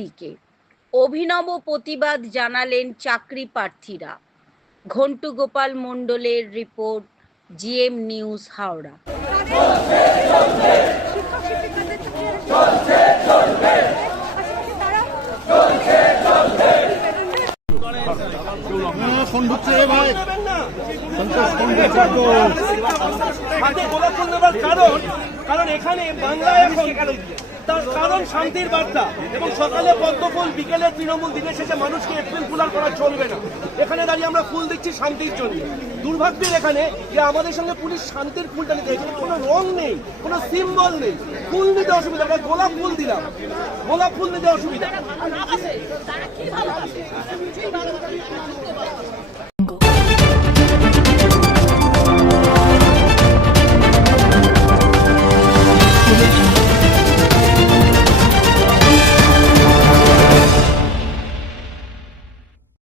দিকে। অভিনব প্রতিবাদ জানালেন চাকরি প্রার্থীরা। ঘন্টু গোপাল মণ্ডলের রিপোর্ট, জিএম নিউজ, হাওড়া। কারণ এখানে বাংলায় তার কারণ শান্তির বার্তা, এবং সকালে পদ্মফুল, বিকেলে তৃণমূল, দিনের শেষে মানুষকে এপ্রিল ফুলার করা চলবে না। এখানে দাঁড়িয়ে আমরা ফুল দিচ্ছি শান্তির জন্য। দুর্ভাগ্যের এখানে যে আমাদের সঙ্গে পুলিশ শান্তির ফুলটা নিতে, এখানে কোনো রং নেই, কোনো সিম্বল নেই। ফুল নিতে অসুবিধা, আমরা গোলাপ ফুল দিলাম, গোলাপ ফুল নিতে অসুবিধা।